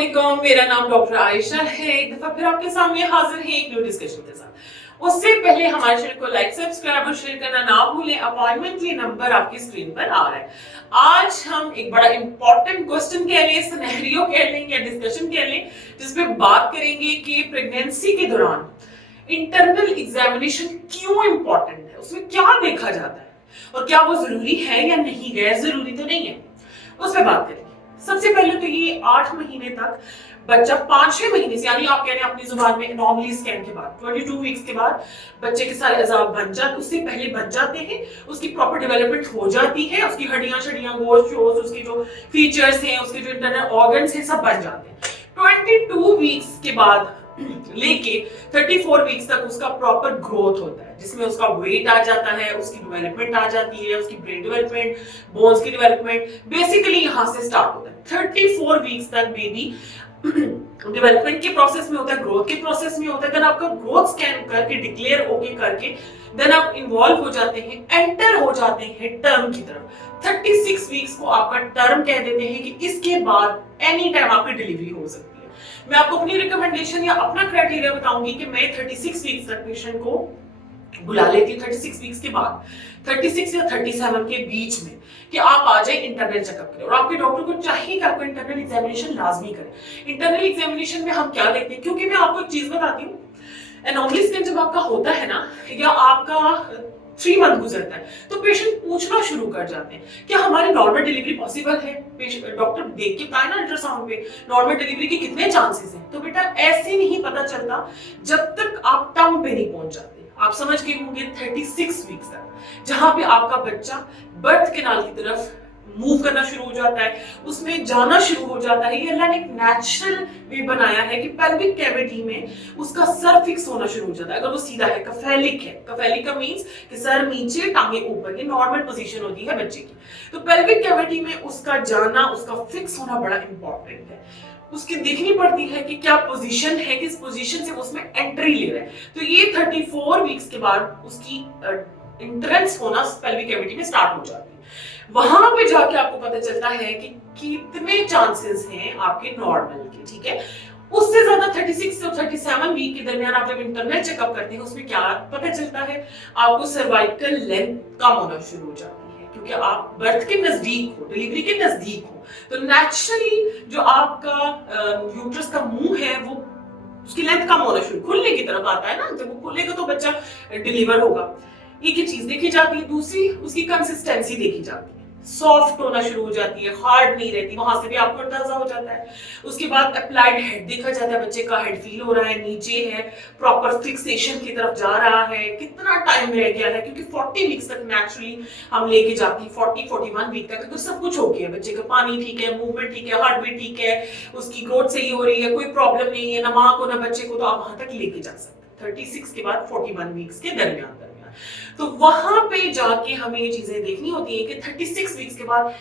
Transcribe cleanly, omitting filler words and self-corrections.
अस्सलामुअलैकुम, मेरा नाम डॉक्टर आयशा है। एक दफा फिर आपके सामने हाजिर है एक न्यू डिस्कशन के साथ। उससे पहले हमारे चैनल को लाइक, सब्सक्राइब और शेयर करना ना भूलें। अपॉइंटमेंट के नंबर आपकी स्क्रीन पर आ रहा है। आज हम एक बड़ा इंपॉर्टेंट क्वेश्चन कह लें, सिनेरियो कह लें या डिस्कशन कह लें, जिसपे बात करेंगे कि प्रेगनेंसी के दौरान इंटरनल एग्जामिनेशन क्यों इंपॉर्टेंट है, उसमें क्या देखा जाता है और क्या वो जरूरी है या नहीं, गैर जरूरी तो नहीं है, उस पर बात करेंगे। सबसे पहले तो ये 8 महीने तक बच्चा 5-6 महीने से, यानी आप कह रहे हैं अपनी जुबान में नॉर्मली स्कैन के बाद 22 वीक्स के बाद बच्चे के सारे अजाब बन जाते, उससे पहले बन जाते हैं, उसकी प्रॉपर डेवलपमेंट हो जाती है, उसकी हड्डियां शड्डियां गोश्त शोस्ट, उसके जो फीचर्स हैं, उसके जो इंटरनल ऑर्गन्स हैं, सब बन जाते हैं। 22 वीक्स के बाद लेके 34 वीक्स तक उसका प्रॉपर ग्रोथ होता है, जिसमें उसका वेट आ जाता है, उसकी डेवलपमेंट आ जाती है, उसकी ब्रेन डेवलपमेंट, बोन्स की डेवलपमेंट, बेसिकली यहां से स्टार्ट होता है। 34 वीक्स तक बेबी डेवलपमेंट के प्रोसेस में होता है, ग्रोथ के प्रोसेस में होता है। देन आपका ग्रोथ स्कैन करके डिक्लेयर ओके करके देन आप इन्वॉल्व हो जाते हैं, एंटर हो जाते हैं टर्म की तरफ। 36 वीक्स को आपका टर्म कह देते हैं कि इसके बाद एनी टाइम आपकी डिलीवरी हो सकती है। मैं आपको अपनी रिकमेंडेशन या अपना क्राइटेरिया बताऊंगी कि मैं 36 वीक्स तक पेशेंट को बुला लेती हूँ। 36 वीक्स के बाद 36 या 37 के बीच में कि आप आ जाए इंटरनल चेकअप करें, और आपके डॉक्टर को चाहिए कि आपको इंटरनल एग्जामिनेशन लाजमी करें। इंटरनल एग्जामिनेशन में हम क्या देखते हैं, क्योंकि मैं आपको एक चीज बताती हूँ, एनोमली स्कैन जब आपका होता है ना, या आपका 3 मंथ गुजरता है, तो पेशेंट पूछना शुरू कर जाते हैं कि हमारी नॉर्मल डिलीवरी पॉसिबल है। डॉक्टर देख के बताए ना अल्ट्रासाउंड पे नॉर्मल डिलीवरी के कितने चांसेस हैं। तो बेटा ऐसे नहीं पता चलता जब तक आप टर्म पे नहीं पहुंच जाते। आप समझ गए होंगे 36 वीक्स तक, जहां पे आपका बच्चा बर्थ कैनाल की तरफ मूव करना शुरू हो जाता है, उसमें जाना शुरू हो जाता है। ये अल्लाह ने एक नेचुरल वे बनाया है कि पेल्विक कैविटी में उसका सर फिक्स होना शुरू हो जाता है। अगर वो सीधा है, कफेलिक है, कफेलिक का मींस कि सर नीचे टांगे ऊपर, ये नॉर्मल पोजीशन होती है बच्चे की। तो पेल्विक कैविटी में उसका जाना, उसका फिक्स होना बड़ा इंपॉर्टेंट है। उसकी देखनी पड़ती है कि क्या पोजीशन है, किस पोजीशन से उसमें एंट्री ले रहा है। तो ये 34 वीक्स के बाद उसकी इंट्रेंस होना पेल्विक कैविटी में स्टार्ट हो जाती है। वहां पे जाके आपको पता चलता है कि कितने चांसेस हैं आपके नॉर्मल के, ठीक है। उससे ज्यादा 36 से 37 वीक के दरमियान आप जब इंटरनल चेकअप करते हैं, उसमें क्या पता चलता है, आपको सर्वाइकल लेंथ कम होना शुरू हो जाती है, क्योंकि आप बर्थ के नजदीक हो, डिलीवरी के नजदीक हो। तो नेचुरली जो आपका यूट्रस का मुंह है, वो उसकी लेंथ कम होना शुरू, खुलने की तरफ आता है ना, जब वो खुलेगा तो बच्चा डिलीवर होगा। एक ही चीज देखी जाती है। दूसरी, उसकी कंसिस्टेंसी देखी जाती है, सॉफ्ट होना शुरू हो जाती है, हार्ड नहीं रहती, वहां से भी आपको अंदाजा हो जाता है। उसके बाद अप्लाइड हेड देखा जाता है, बच्चे का हेड फील हो रहा है, नीचे है, प्रॉपर फिक्सेशन की तरफ जा रहा है, कितना टाइम रह गया है, क्योंकि 40 वीक्स तक नेचुरली हम लेके जाते हैं। 40-41 वीक तक तो सब कुछ हो गया, बच्चे का पानी ठीक है, मूवमेंट ठीक है, हार्ट बीट ठीक है, उसकी ग्रोथ सही हो रही है, कोई प्रॉब्लम नहीं है, ना मां को ना बच्चे को, तो आप वहां तक लेके जा सकते हैं 36 के बाद 41 वीक्स के दरमियान। तो वहां पे जाके हमें ये चीजें देखनी होती है कि 36 वीक्स के बाद